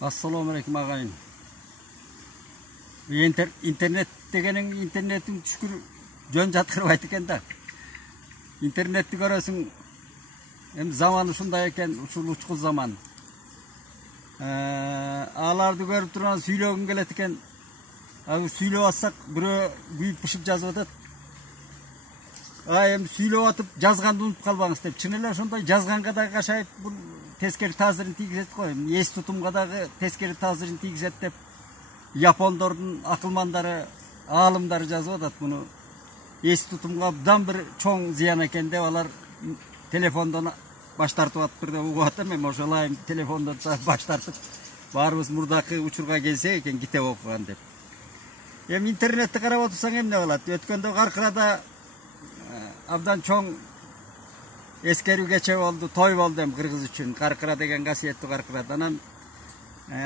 Assalomu alaykum agayın. İnternet degenin internetin şükür jön jatkırıp ayt eken da. İnternetni görösüň, hem zamanı şunday eken, uşul uçkul zaman. Alardy görüp turgan süýlegim gelet eken. Agy süýlep atsak birö büyüp pişip жазып atat. Hem süýlep atıp жазганды unutup kalbaňyz dep. Çyn ele şonday жазганга da gaşayıp bu teskeri taasirini tiigizet koy. Es tutumga dagı teskeri taasirini tiigizet dep. Japondordun akılmandары, alımdары жазып atat bunu. Es tutumga abdan bir çoň ziyan eken dep alar telefondan baş tartıp atıp bir de ugup atam. Hem oşolayım telefondan baş tartıp barыбыз murdaki uçurga gelsek eken kitep okugan dep. Hem internetni karap otursaň hem ne bolat? Ötkende Karkırada abdan çoň eskeri geçe oldu, toy oldu hem Kırgız üçün. Karkıra degen gasiyetli Karkırada. Anan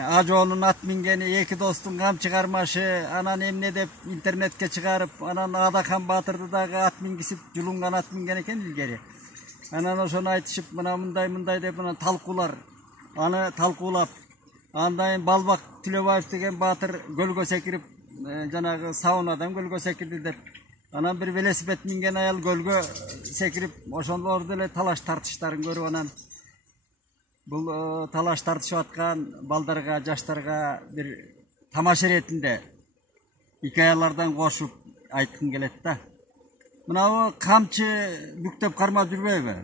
Ajo'nun at mingeni, iki dostun kam çıkarmaşı, anan emne dep internetke çıkarıp, anan Adakan Batırdı dagı at mingisip, julungan at mingen eken ilgeri. Anan oşonu aytışıp, mınday dep talkular, anı talkulap, andayn Balbak Tülöbaev degen batır gölgö sekirip, janagı saunadan gölgö sekirdi dep. Anan bir velosiped mingen ayal gölgö sekirip, oşonda orada ele talaş tartıştарын görüp anan bu talaş tartışıp atkan baldarga, jaştarga bir tamaşa retinde hikayalardan koşup aytkım gelet da. Mınavu kamçı büktep karmap жүрбөйбү?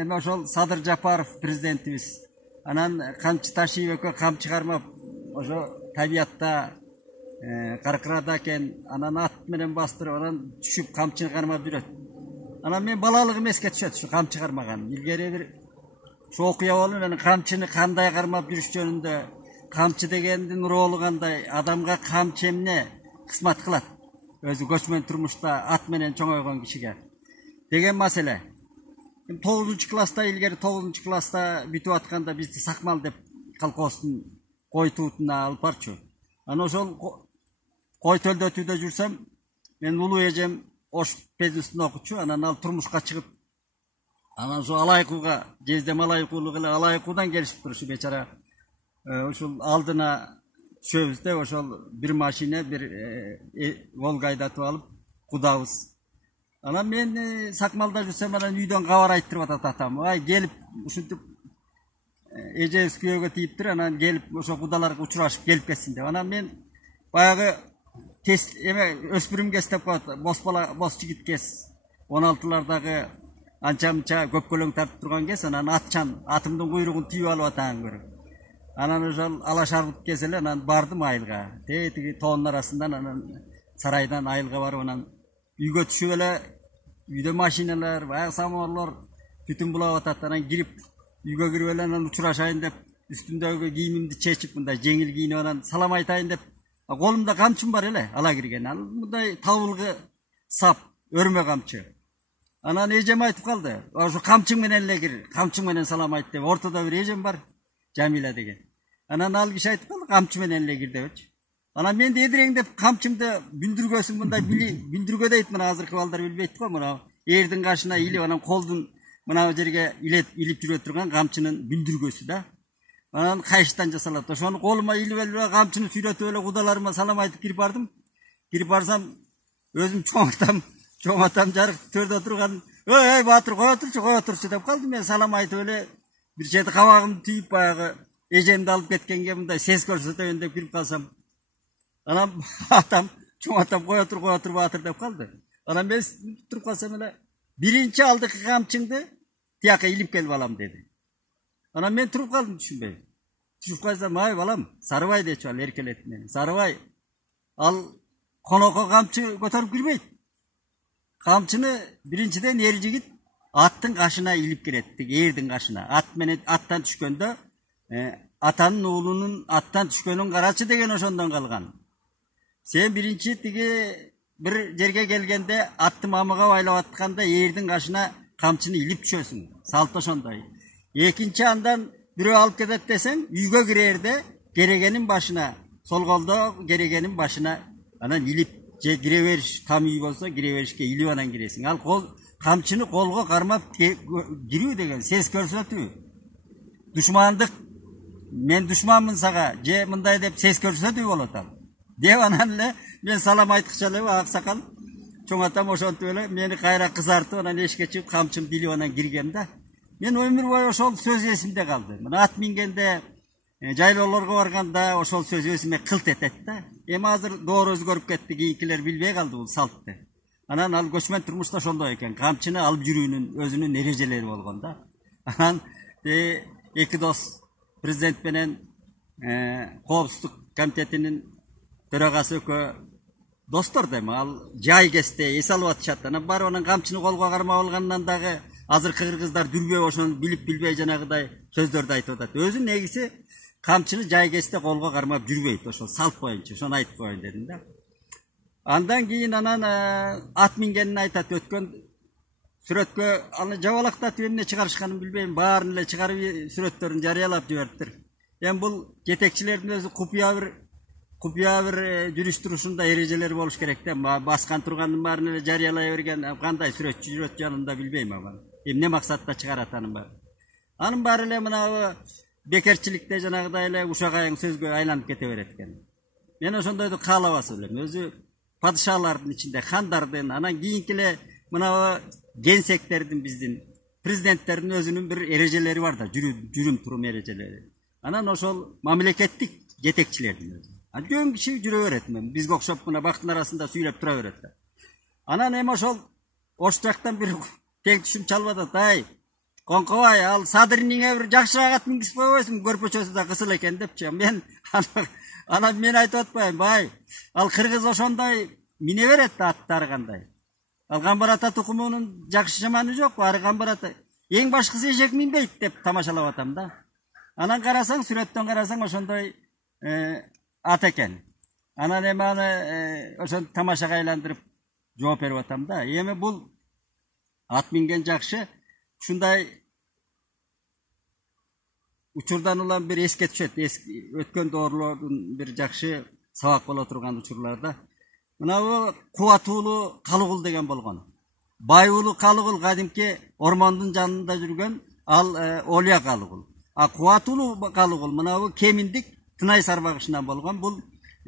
Eme oşol Sadır Japarov prezidentimiz. Anan kamçı taşıyıp ökö kamçı karmap oşo tabiatta Karkırada eken anan at menen bastırıp anan düşüp kamçını karmap жүрөt. Anan men balalygym eske düşöt şu kamçı karmagan. İlgeri bir şu okuya bolun, yani kamçını kanday karmap жүрüş jönündө, kamçı degендин rolu kanday, adamga kamçı emne kısmat kılat. Özü göçmen turmuşta at menen çoňoýgon kişige. Degen masele. 9-klasta ilgeri 9-klasta бүтüp atkanda bizdi sakmal dep kolkostun koy tuutuna alıp barçu. Ana oşol koy töldötüde jursam, men uluu ejem oş pezüstünde okutçu, anan al turmuşka çıkıp anan şu alaykuga, jezdem alaykulu gıla alaykudan gelişip duruşu beçara. Oşul aldına düşöbüz de oşol bir maşine bir Volga aydatıp alıp kudabız. Anan men sakmalda jursam anan üýden gabar ayttırıp atat atam. Ay gelip uşuntup ejebis kүйögө тийiptir, anan gelip oşo kudalarga uçuraşıp gelip ketsin dep. Anan men bayagı öspürüm kes dep koýat, bos jigit kes. 16'lardagı ança köpkölöň tartıp turgan kes, anan atımdın kuyruğun tüyüp alıp ataň görüp. Anan oşol alaşargıp kesele, anan bardym ayılga. Tegi toonun arasından anan saraydan ayılga barıp anan üýgö düşüp ele, üýde maşinalar, bayağı samorlar tütün bulap atat, anan girip üýgö kirip ele anan uçuraşayın dep, üstümdögi giyimimdi çeçip mınday jеңil giyinip anan salam aytayın dep. Kolumda kamçım var ele, ala kirgen. Mınday tabılgı sap, örme kamçı. Anan ejem aytıp kaldı. Şu kamçın menen ele gir, kamçın menen salam ayt dep. Ortada bir ejem var, Jamila degen. Anan al kişi aytıp kaldı, kamçı menen ele gir dep. Anan men de edireň dep kamçymdy bündürgösün mınday bündürgö deyit, mına azırkı balдар bilbeyt go, mına erdin kaşına ilip anan koldun mına jerge ilip жүрө turgan kamçının bündürgösü da. Anan kayıştan jasalat. Oşonu koluma ilip ele kamçını süýretip ele kudalarıma salam aytıp kirip bardım. Kirip barsam özüm çoň atam jarık törde turgan, "Ey batır koy oturçu" dep kaldım. Men salam aytıp ele bir jeti kabagymdy tüýüp bayagı ejemdi alıp ketkenge mınday ses görsetebin dep kirip kalsam. Anam atam, çoň atam koy otur batır dep kaldı. Anam men turup kalsam ele birinci aldık kamçыңды tiyaka ilip gelip alam dedi. Anam men turup kaldım düşünbey. Turup kalsam, ay balam, Sarıbay deçi al erkeletip meni. Sarıbay al konoko kamçı götürüp girmeyt. Kamçını birinciden eri jigit attın kaşına ilip girettik, erdin kaşına. Attan düşkönde atanın oğlunun attan düşkönün karaçı degen oşondan kalgan. Sen birinci tigi bir jerge gelgende attı mamıga baylap atkanda erdin kaşına kamçını ilip düşösün. Salt oşonday. Ekinci andan birö alıp ketet desen, üýgö girerde geregenin başına, sol kolda geregenin başına anan ilip je gireberiş, tam üy bolsa gireberişke ilip anan giresin. Al kamçını kolga karmap giriyor degen ses görsetүү. душмандык, мен душманмын сага, же мындай деп сес көрсөтүү болот ал. Деп анан эле мен салам айткыча эле аксакал чоң атам ошентип эле мени кайра кызартып анан эшикке чыгып камчым билип анан киргем да. Мен өмүр бою ошол сөз эсимде калды. Мына ат мингенде, жайлоолорго барганда ошол сөз өзүмө кылт этет да. Эми азыр доор өзгөрүп кетти, кийинкилер билбей калды бул салтты. Анан ал көчмөн турмушта ошондой экен. Камчыны алып жүрүүнүн өзүнүн эрежелери болгон да. Анан эки дос президент менен коопсуздук комитетинин төрагасы экөө достор да эми ал жай кезде эс алып атышат. Анан барып анан камчыны колго кармап алгандан дагы азыркы кыргыздар дүрбөй ошону билип билбей жанагыдай сөздөрдү айтып атат. Өзү негизи камчыны жай кезде колго кармап жүрбөйт, ошол салт боюнча ошону айтып коеюн дедим да. Андан кийин анан ат мингенин айтат, өткөн сүрөткө аны жабалактатып эмне чыгарышканын билбейм, баарын эле чыгарып сүрөттөрүн жарыялап жибериптир. Эми бул жетекчилердин өзү купуя бир жүрүш-турушунда эрежелери болуш керек да. Баскан турганын баарын эле жарыялай берген, кандай сүрөтчү жүрөт жанында билбейм ага. Эмне максатта чыгарат анын баары. Анын баары эле мына бекерчиликте жанагыдай эле ушак аяң сөзгө айланып кете берет экен. Мен ошондойду каалабас элем. Өзү падышалардын ичинде, хандардын, анан кийинки эле мына генсектердин, биздин президенттердин өзүнүн бир эрежелери бар да, жүрүм турум эрежелери. Анан ошол мамлекеттик жетекчилердин өзү. Жөн киши жүрө берет, бизге окшоп мына бактын арасында сүйлөп тура берет да. Анан эми ошол ош жактан бир тең түшүм чалып атат, ай Конкобай, ал Садыриниңе бир жакшыраак ат мингизип койбойсуңбу, көрпөчөсү да кысыл экен депчи. Мен айтып атпайм, бай, ал кыргыз ошондой мине берет атты ар кандай. Ал Камбар ата тукумунун жакшы жаманы жок, ары Камбар ата эң башкысы эжек минбейт деп тамашалап атам да. Анан карасаң, сүрөттөн карасаң ошондой ат экен. Анан эми аны ошон тамашага айландырып жооп берип атам да. Эми бул ат минген жакшы, ушундай учурдан улам бир эске түшөт. Өткөн доорлордун бир жакшы сабак боло турган учурларда. Мына Кубатуулу Калыгул деген болгон. Байуулу Калыгул кадимки ормондун жанында жүргөн ал Олия Калыгул. А Кубатуулу Калыгул мына Кеминдик Тынай сарбагышынан болгон. Бул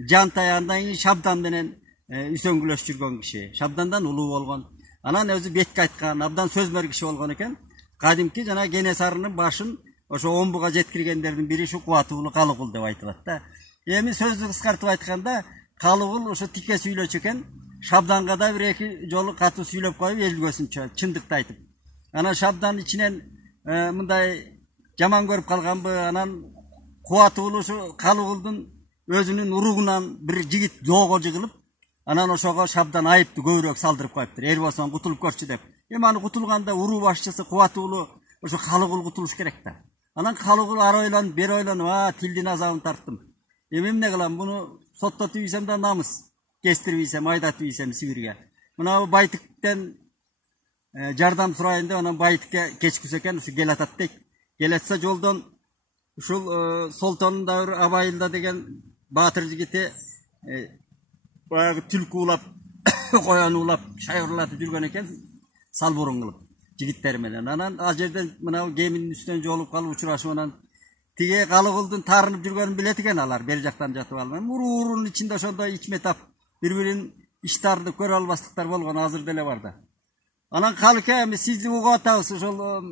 жан таяндан Шабдан менен үсөңгүлөш жүргөн киши. Шабдандан улуу болгон. Анан өзү бетке айткан, абдан сөзмөр киши болгон экен. Кадимки жана Кенесарынын башын ошо омбуга жеткиргендердин бири ушу Кубатуулу Калыгул деп айтылат да. Эми сөздү кыскартып айтканда, Калыгул ошо тике сүйлөчү экен. Шабданга да бир эки жолу катуу сүйлөп коюп элгөсүнчө чындыкты айтып. Анан Шабдан ичинен мындай жаман көрүп калганбы, анан Кубатуулу ушу Калыгулдун өзүнүн уругунан бир жигит жоого жыгылып, анан ошого Шабдан айыпты көбүрөөк салдырып коюптур. Эр болсоң кутулуп көрчү деп. Эми аны кутулганда уруу башчысы Кубатуулу ошо Калыгул кутулуш керек да. Анан Калыгул ары ойлонуп, бери ойлонуп, тилдин азабын тарттым. Эми эмне кылам, буну соттотуп ийсем да намыс, кестирип ийсем, айдатып ийсем Сибирге. Мына Байтиктен жардам сурайын деп, анан Байтикке кечкүсө экен, ушу кел атат дейт. Келетсе жолдон ушул Солтонунда бир Абайылда деген баатыр жигити баягы түлкү улап, коён улап, шайырлатып жүргөн экен, салбурун кылып жигиттер менен. Анан ал жерден мына кеминин үстүнөн жолуп калып учурашып, анан тиге Калыгулдун таарынып жүргөнүн билет экен алар, бери жактан жатып алып. Уруунун ичинде ошондой ичме тап, бири-бирин иштарды көрө албастыктар болгон, азыр деле бар да. Анан Калыке, эми сизди угуп атабыз, ошол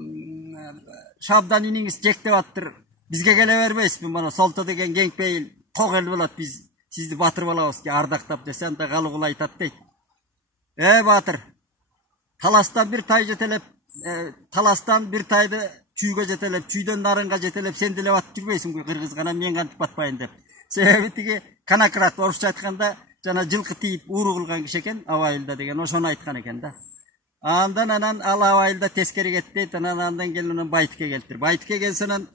Шабдан иниңиз жектеп аттыр. Бизге келе бербейсизби? Мына Солто деген кеңпейил ток эл болот, биз сизди батыр балабыз, ардактап десе, анда Калыгул айтат дейт. Батыр, таластан бир тай жетелеп, таластан бир тайды чүйгө жетелеп, чүйдөн нарынга жетелеп, сен деле батып жүрбөйсүңбү кыргызга, анан мен кантип батпайын деп. Себеби тиги канакрат, орусча айтканда жана жылкы тийип ууру кылган киши экен, Абайылда деген, ошону айткан экен да. Андан ал Абайылда тескери кетти дейт, андан келип Байтикке келиптир. Байтикке келсе, анан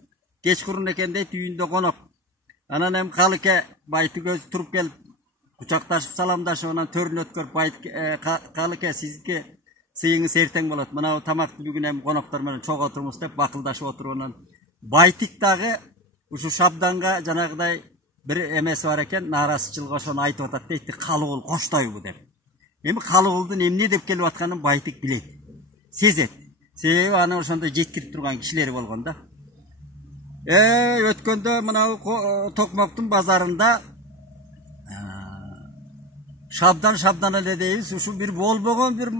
кечкурун экен дейт, үйүндө конок. Анан эми Калыке Байтик өзү туруп келип, кучакташып, саламдашып, анан төрүнө өткөрүп, Байтик, Калыке, сиздики сыйыңыз эртең болот. Мына тамакты бүгүн эми коноктор менен чогуу отурмуз деп бакылдашып отуруп, анан Байтик дагы ушу Шабданга жанагыдай бир эмеси бар экен, нааразычылыгы, ошону айтып атат дейт, Калыгул коштойбу деп. Эми Калыгулдун эмне деп келип атканын Байтик билет, сезет. Себеби аны ошондой жеткирип турган кишилери болгон да. Өткөндө мынау Токмоктун базарында шабдан эле дейбиз, ушу бир болбогон бир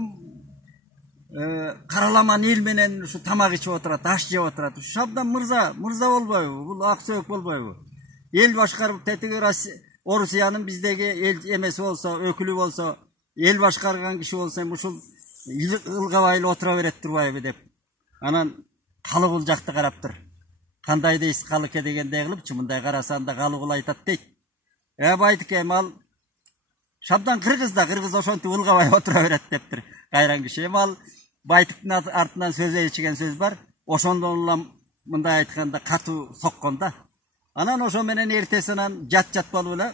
караламан эл менен ушу тамак ичип отурат, аш жеп отурат. Ушу Шабдан мырза болбойбу? Бул ак сөөк болбойбу? Эл башкарып тетиги Орусиянын биздеги эл эмеси болсо, өкүлү болсо, эл башкарган киши болсо, ушул ылгабай эле отура берет турбайбы деп. Анан Калыгул жакты караптыр. Кандай дейсиз Калыке дегендей кылыпчы, мындай карасаң да Калыгул айтат дейт. Байтыкем ал Шабдан кыргыз ошентип ылгабай отура берет дептир. Кайран киши. Ал Байтыктын артынан сөз ичиген сөз бар. Ошондон улам мындай айтканда катуу соккон да. Анан ошо менен эртесинен жат болуп эле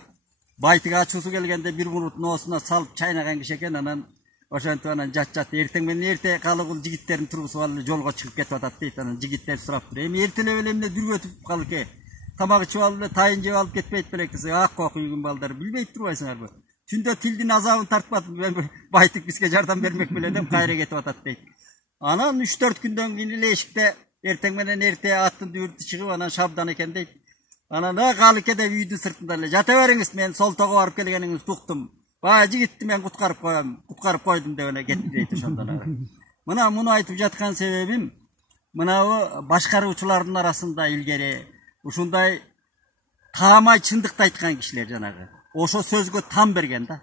Байтык ачуусу келгенде бир мурут ноосуна салып чайнаган киши экен. Анан ошентип анан жат эртең менен эрте Калыгул жигиттерин тургузуп алып жолго чыгып кетип атат дейт. Анан жигиттер сураптыр. Эртелеп эле эмне дүргөтүп Калыке? Тамак ичип алып эле тайын жеп алып кетпейт белек десе, ак кок үйгүн балдар билбейт турбайсыңарбы? Түндө тилдин азабын тартпадым, Байтык бизге жардам бермек беле деп кайра кетип атат дейт. Анан 3-4 күндөн кийин эле эшикте эртең менен эрте аттын дүрүтү чыгып, анан Шабдан экен дейт. Анан Калыке деп үйдүн сыртында эле жата бериңиз, мен солтого барып келгениңизди уктум. Баягы жигитти мен куткарып койдум деп эле кетти дейт ошондон. Мына муну айтып жаткан себебим, мынабу башкаруучулардын арасында илгери ушундай таамай чындыкты айткан кишилер жанагы. Ошо сөзгө там берген да.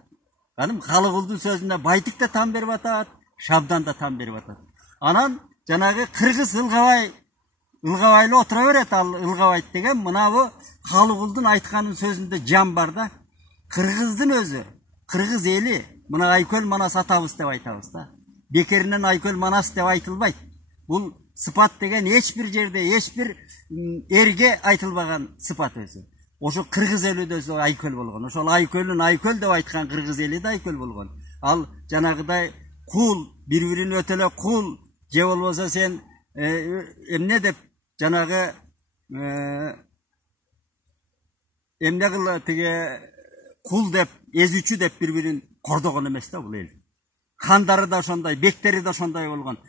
Анын Калыгулдун сөзүнө Байтык да там берип атат, Шабдан да там берип атат. Анан жанагы кыргыз ылгабай эле отура берет. Ал ылгабайт деген мынабу Калыгулдун айтканын сөзүндө жан бар да. Кыргыздын өзү, кыргыз эли мына Айкөл Манас атабыз деп айтабыз да. Бекеринен Айкөл Манас деп айтылбайт. Бул сыпат деген эч бир жерде, эч бир эрге айтылбаган сыпат өзү. Ошо кыргыз эли да өзү Айкөл болгон. Ошол Айкөлүн Айкөл деп айткан кыргыз эли да Айкөл болгон. Ал жанагыдай кул, бири-бирин өтө эле кул, же болбосо сен эмне деп жанагы эмне кыл тиги кул деп, эзүүчү деп бири-бирин кордогон эмес да бул эл. Хандары да ошондой, бектери да ошондой болгон.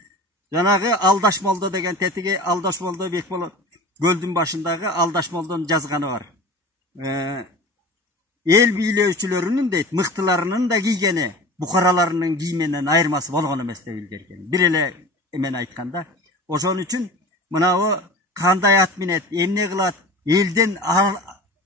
Жанагы Алдаш молдо деген тетиги Алдаш молдо бек болот. Көлдүн башындагы Алдаш молдонун жазганы бар. Эл бийлөөчүлөрүнүн дейт, мыктыларынын да кийгени букараларынын кийменен айырмасы болгон эмес деп билдирген. Бир эле эмени айтканда, ошон үчүн мынабу кандай ат минет, эмне кылат, элден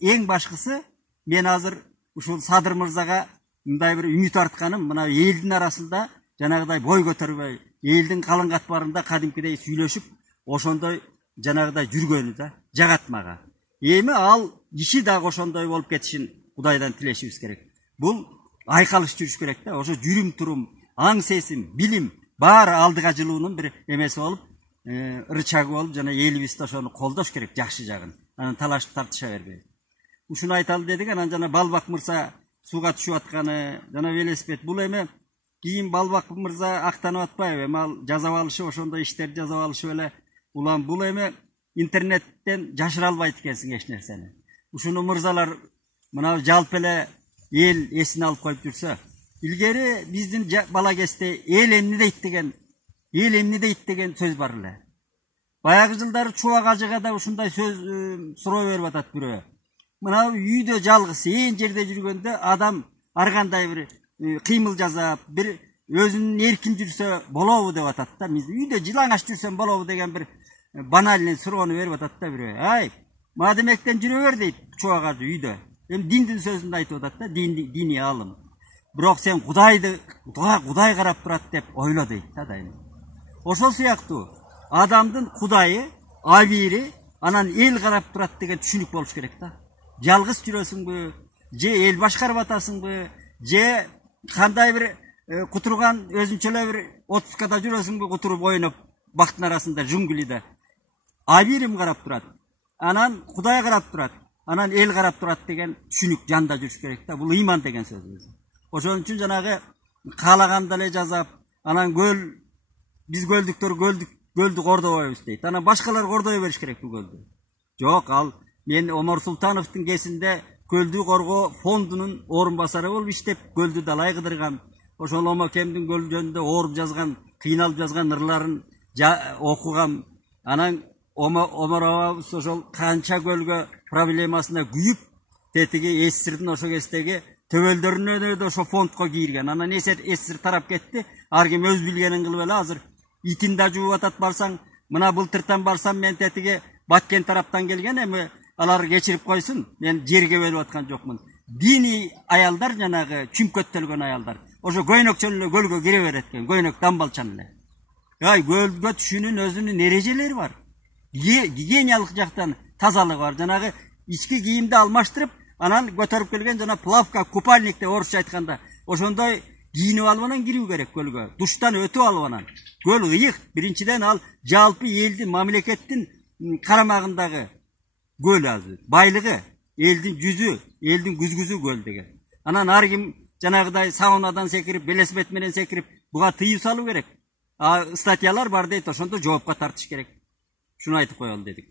эң башкысы мен азыр ушул Садыр мырзага мындай бир үмүт артканым, мына элдин арасында жанагыдай бой көтөрбөй, элдин калың катмарында кадимкидей сүйлөшүп, ошондой жанагыдай жүргөнү да жагат мага. Эми ал киши дагы ошондой болуп кетишин Кудайдан тилешибиз керек. Бул айкалыш жүрүш керек да. Ошо жүрүм турум, аң сесим, билим баары алдыга жылуунун бир эмеси болуп, рычагы болуп, жана элибизди ошону колдош керек жакшы жагын. Анан талашып тартыша бербей. Ушуну айталы дедик, анан жана Балбак мырза сууга түшүп атканы, жана велосипед. Бул эми кийин Балбак мырза актанып атпайбы? Эми ал жазап алышып, ошондой иштерди жазап алышып эле улам бул эми интернеттен жашыра албайт экенсиң эч нерсени. Ушуну мырзалар мына жалпы эле эл эсине алып коюп жүрсө, илгери биздин бала кезде эл эмне дейт деген сөз бар эле. Баягы жылдары Чубак ажыга да ушундай сөз суроо берип атат бирөө. Мына үйдө жалгыз ээн жерде жүргөндө адам ар кандай бир кыймыл жасап, бир өзүнүн эркин жүрсө болобу деп атат да. Үйдө жылаңаш жүрсөм болобу деген бир банальный суроону берип атат да бирөө. Ай, мадемектен жүрө бер дейт Чубак ажы үйдө. Эми диндин сөзүн айтып атат да, диний алым. Бирок сен Кудай карап турат деп ойло дейт да дайым. Ошол сыяктуу адамдын Кудайы, абири, анан эл карап турат деген түшүнүк болуш керек да. Жалгыз жүрөсүңбү, же эл башкарып атасыңбы, же кандай бир кутурган өзүнчө эле бир отпускада жүрөсүңбү, кутуруп ойноп бактын арасында жунгулиде. Абирим карап турат, анан Кудай карап турат, анан эл карап турат деген түшүнүк жанда жүрүш керек да. Бул ыйман деген сөз. Ошон үчүн жанагы каалаганда эле жасап, анан биз көлдү кордобойбуз дейт. Анан башкалар кордой бериш керек бул көлдү. Жок, ал мен Омар Султановдун кезинде көлдү коргоо фондунун орун басары болуп иштеп, көлдү далай кыдыргам. Ошол Омакемдин көл жөнүндө ооруп жазган, кыйналып жазган ырларын окугам. Анан оморобуз ошол канча көлгө проблемасына күйүп, тетиги СССРдин ошо кездеги төбөлдөрүнө да ошо фондко кийирген. Анан СССР тарап кетти. Ар ким өз билгенин кылып эле азыр итин да жууп атат барсаң, мына былтыртан барсам мен тетиги Баткен тараптан келген, эми алар кечирип койсун. Мен жерге берип аткан жокмун. Дини аялдар, жанагы чүмкөттөлгөн аялдар, ошо көйнөкчөн эле көлгө кире берет экен, көйнөк дамбалчан эле. Көлгө түшүүнүн өзүнүн эрежелери бар. Гигиеналык жактан тазалыгы бар. Жанагы ички кийимди алмаштырып, анан көтөрүп келген жана плавка, купальник деп орусча айтканда, ошондой кийинип алып анан кирүү керек көлгө. Душтан өтүп алып анан. Көл ыйык. Биринчиден ал жалпы элдин, мамлекеттин карамагындагы көл азыр. Байлыгы, элдин жүзү, элдин күзгүзү көл деген. Анан ар ким жанагыдай саунадан секирип, велосипед менен секирип, буга тыюу салуу керек. Статьялар бар дейт, ошондо жоопко тартыш керек. Шуну айтып коелу дедик.